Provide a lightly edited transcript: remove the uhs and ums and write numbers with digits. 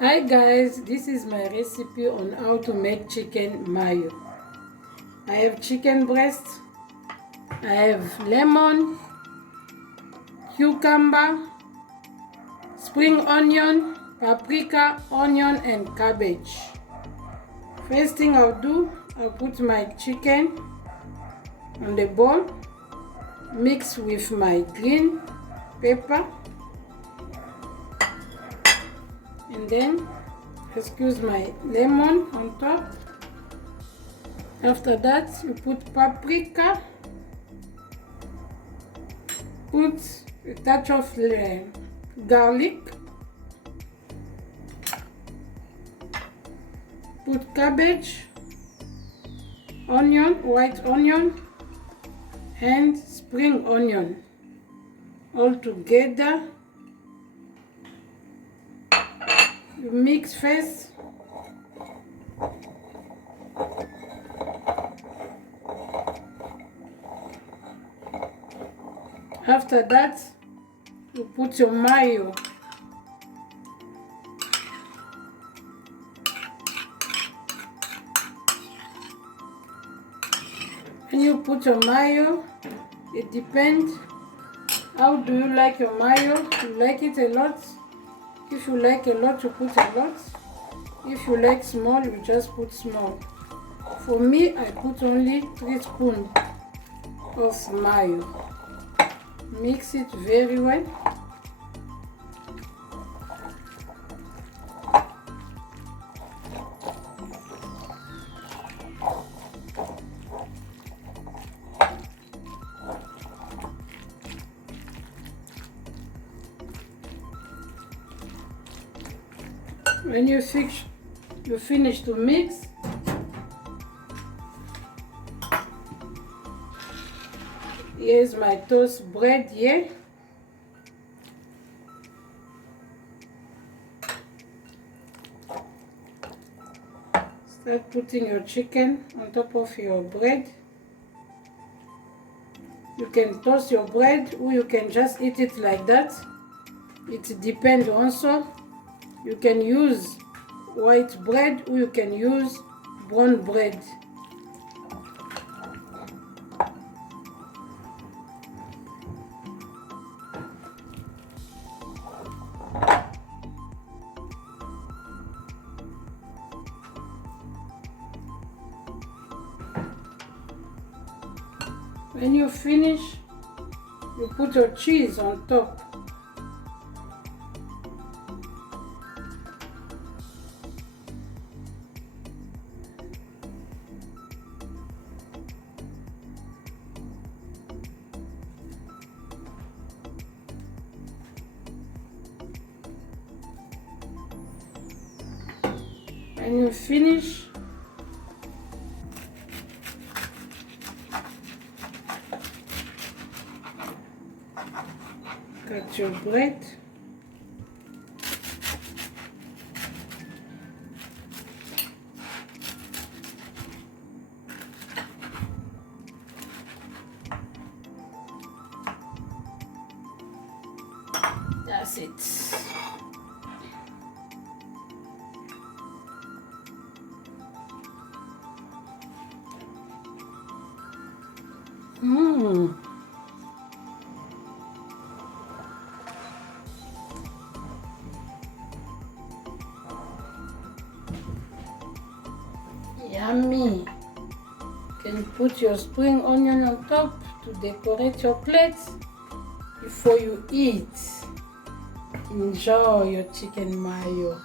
Hi guys, this is my recipe on how to make chicken mayo. I have chicken breast, I have lemon, cucumber, spring onion, paprika, onion and cabbage. First thing I'll do, I'll put my chicken on the bowl, mix with my green pepper, and then squeeze my lemon on top. After that, you put paprika, put a touch of garlic, put cabbage, onion, white onion and spring onion all together. You mix first. After that, you put your mayo. When you put your mayo, it depends how do you like your mayo. You like it a lot. If you like a lot, you put a lot. If you like small, you just put small. For me, I put only 3 spoons of mayo. Mix it very well. When you finish to mix, here's my toast bread here. Start putting your chicken on top of your bread. You can toast your bread or you can just eat it like that. It depends also. You can use white bread or you can use brown bread. When you finish, you put your cheese on top. When you finish, cut your bread. That's it. Yummy. You can put your spring onion on top to decorate your plate before you eat. Enjoy your chicken mayo.